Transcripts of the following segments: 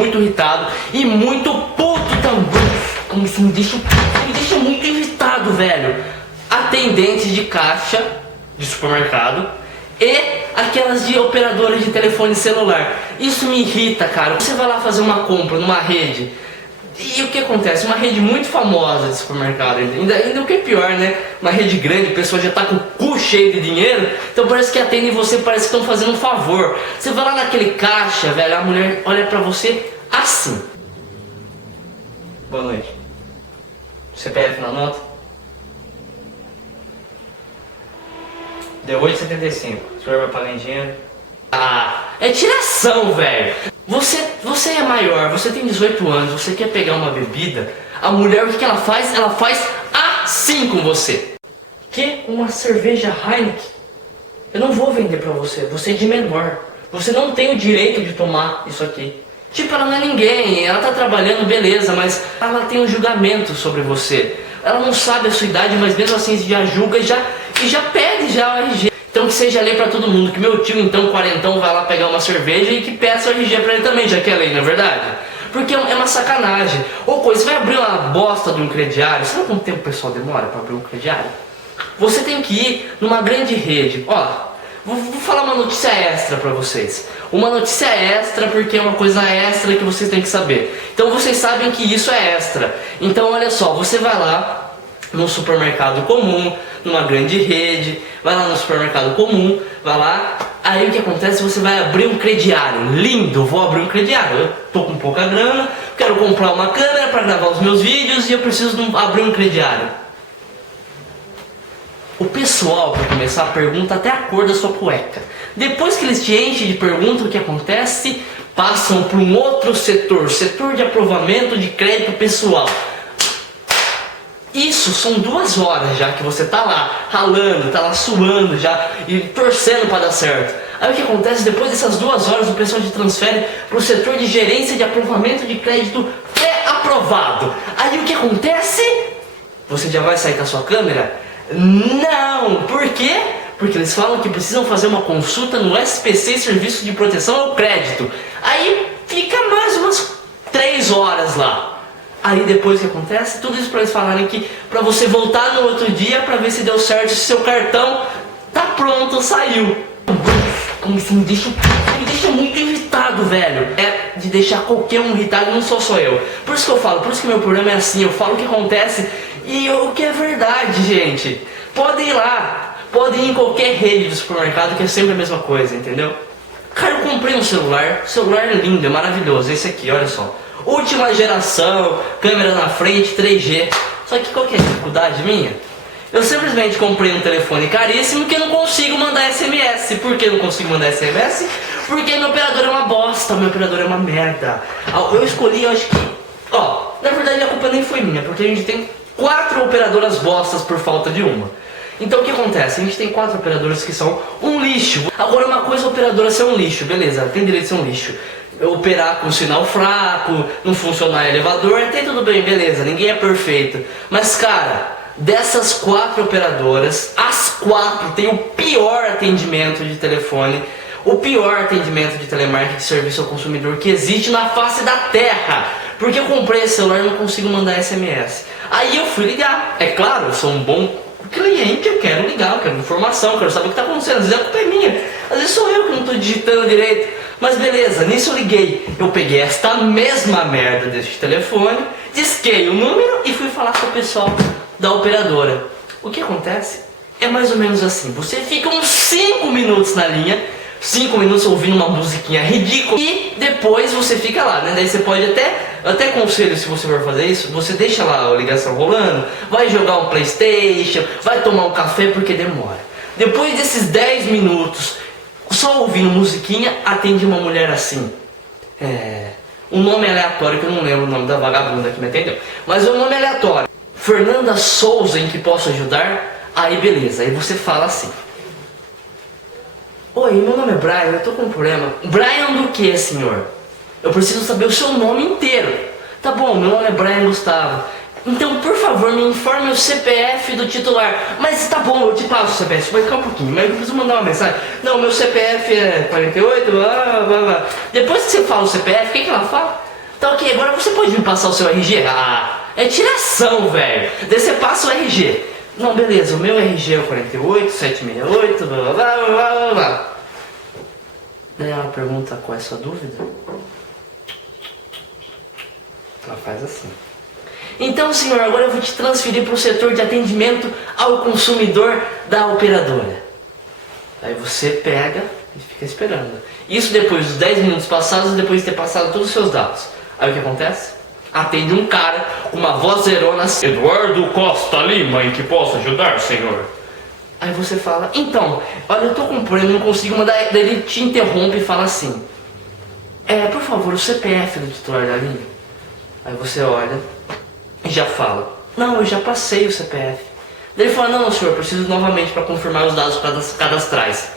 muito irritado e muito puto também. Como isso me deixa muito irritado, velho. Atendentes de caixa de supermercado e aquelas de operadoras de telefone celular. Isso me irrita, cara. Você vai lá fazer uma compra numa rede e o que acontece? Uma rede muito famosa de supermercado, ainda o que é pior, né? Uma rede grande, a pessoa já tá com o cu cheio de dinheiro, então parece que atendem você, parece que estão fazendo um favor. Você vai lá naquele caixa, velho, a mulher olha pra você assim. Boa noite. CPF na nota? Deu 8,75. O senhor vai pagar em dinheiro? Ah, é tiração, velho. Você é maior, você tem 18 anos, você quer pegar uma bebida, a mulher, o que ela faz? Ela faz assim com você. Que? Uma cerveja Heineken? Eu não vou vender pra você, você é de menor. Você não tem o direito de tomar isso aqui. Tipo, ela não é ninguém, ela tá trabalhando, beleza, mas ela tem um julgamento sobre você. Ela não sabe a sua idade, mas mesmo assim já julga e já pede já o RG. Então que seja lei pra todo mundo, que meu tio então, quarentão, vai lá pegar uma cerveja e que peça o RG pra ele também, já que é lei, não é verdade? Porque é uma sacanagem. Ou coisa, você vai abrir uma bosta de um crediário, sabe quanto tempo o pessoal demora pra abrir um crediário? Você tem que ir numa grande rede, ó, vou falar uma notícia extra pra vocês. Uma notícia extra porque é uma coisa extra que vocês têm que saber. Então vocês sabem que isso é extra. Então olha só, você vai lá num supermercado comum, numa grande rede, vai lá no supermercado comum, vai lá, aí o que acontece? Você vai abrir um crediário, lindo, vou abrir um crediário, eu tô com pouca grana, quero comprar uma câmera para gravar os meus vídeos e eu preciso abrir um crediário. O pessoal, para começar, pergunta até a cor da sua cueca. Depois que eles te enchem de perguntas, o que acontece? Passam para um outro setor, setor de aprovamento de crédito pessoal. Isso são 2 horas já que você tá lá ralando, tá lá suando já e torcendo para dar certo. Aí o que acontece? Depois dessas 2 horas o pessoal te transfere para o setor de gerência de aprovamento de crédito pré-aprovado. Aí o que acontece? Você já vai sair com a sua câmera? Não! Por quê? Porque eles falam que precisam fazer uma consulta no SPC, Serviço de Proteção ao Crédito. Aí fica mais umas 3 horas lá. Aí depois o que acontece? Tudo isso para eles falarem que para você voltar no outro dia para ver se deu certo, se seu cartão tá pronto, saiu. Como isso me deixa muito irritado, velho. É de deixar qualquer um irritado, não sou só eu. Por isso que eu falo, por isso que meu programa é assim, eu falo o que acontece e o que é verdade, gente. Podem ir lá, podem ir em qualquer rede do supermercado que é sempre a mesma coisa, entendeu? Cara, eu comprei um celular, o celular é lindo, é maravilhoso, esse aqui, olha só. Última geração, câmera na frente, 3G. Só que qual que é a dificuldade minha? Eu simplesmente comprei um telefone caríssimo que eu não consigo mandar SMS. Por que eu não consigo mandar SMS? Porque meu operador é uma bosta, meu operador é uma merda. Eu escolhi, eu acho que... Ó, na verdade a culpa nem foi minha, porque a gente tem 4 operadoras bostas por falta de uma. Então o que acontece? A gente tem 4 operadoras que são um lixo. Agora uma coisa, a operadora ser um lixo, beleza, tem direito de ser um lixo. Operar com sinal fraco, não funcionar elevador, até tudo bem, beleza, ninguém é perfeito. Mas cara, dessas 4 operadoras, as 4 têm o pior atendimento de telefone, o pior atendimento de telemarketing de serviço ao consumidor que existe na face da terra. Porque eu comprei esse celular e não consigo mandar SMS. Aí eu fui ligar, é claro, eu sou um bom cliente, eu quero ligar, eu quero informação, eu quero saber o que está acontecendo. Às vezes a culpa é minha, às vezes sou eu que não estou digitando direito. Mas beleza, nisso eu liguei. Eu peguei esta mesma merda deste telefone, disquei o número e fui falar com o pessoal da operadora. O que acontece? É mais ou menos assim. Você fica uns 5 minutos na linha, 5 minutos ouvindo uma musiquinha ridícula e depois você fica lá, né? Daí você pode até aconselho, se você for fazer isso, você deixa lá a ligação rolando, vai jogar um PlayStation, vai tomar um café porque demora. Depois desses 10 minutos, só ouvindo musiquinha, atende uma mulher assim. Um nome aleatório, que eu não lembro o nome da vagabunda que me atendeu. Mas o nome aleatório. Fernanda Souza, em que posso ajudar? Aí beleza, aí você fala assim. Oi, meu nome é Brian, eu tô com um problema. Brian do que, senhor? Eu preciso saber o seu nome inteiro. Tá bom, meu nome é Brian Gustavo. Então, por favor, me informe o CPF do titular. Mas tá bom, eu te passo o CPF, vai ficar um pouquinho, mas eu preciso mandar uma mensagem. Não, meu CPF é 48, blá, blá, blá. Depois que você fala o CPF, o que ela fala? Tá ok, agora você pode me passar o seu RG? Ah, é tiração, velho. Daí você passa o RG. Não, beleza, o meu RG é o 48, 768, blá blá blá blá blá blá. Daí ela pergunta qual é a sua dúvida. Ela faz assim. Então, senhor, agora eu vou te transferir para o setor de atendimento ao consumidor da operadora. Aí você pega e fica esperando. Isso depois dos 10 minutos passados, depois de ter passado todos os seus dados. Aí o que acontece? Atende um cara com uma vozerona assim. Eduardo Costa Lima, em que posso ajudar, senhor? Aí você fala, então, olha, eu tô com um problema, não consigo mandar. Daí ele te interrompe e fala assim, por favor, o CPF do titular da linha. Aí você olha e já fala, não, eu já passei o CPF. Daí ele fala, não, senhor, preciso novamente para confirmar os dados cadastrais.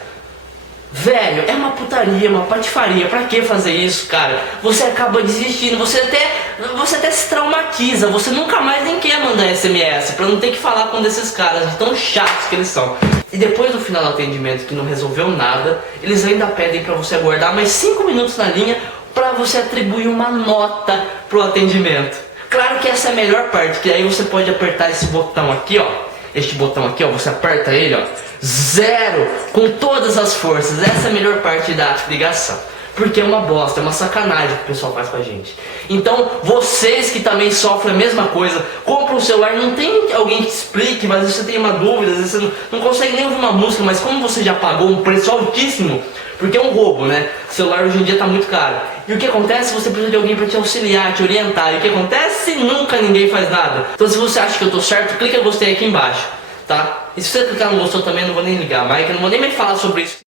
Velho, é uma putaria, uma patifaria, pra que fazer isso, cara? Você acaba desistindo, você até se traumatiza, você nunca mais nem quer mandar SMS, pra não ter que falar com um desses caras, de tão chatos que eles são. E depois do final do atendimento, que não resolveu nada, eles ainda pedem pra você aguardar mais 5 minutos na linha, pra você atribuir uma nota pro atendimento. Claro que essa é a melhor parte, que aí você pode apertar esse botão aqui, ó. Este botão aqui, ó, você aperta ele, ó, 0, com todas as forças. Essa é a melhor parte da ligação. Porque é uma bosta, é uma sacanagem que o pessoal faz com a gente. Então, vocês que também sofrem a mesma coisa, compram um celular, não tem alguém que te explique, mas você tem uma dúvida, às vezes você não consegue nem ouvir uma música, mas como você já pagou um preço altíssimo, porque é um roubo, né? O celular hoje em dia tá muito caro. E o que acontece? Você precisa de alguém para te auxiliar, te orientar. E o que acontece? Nunca ninguém faz nada. Então se você acha que eu tô certo, clica em gostei aqui embaixo, tá? E se você clicar no gostou também, eu não vou nem ligar, mas eu não vou nem mais falar sobre isso.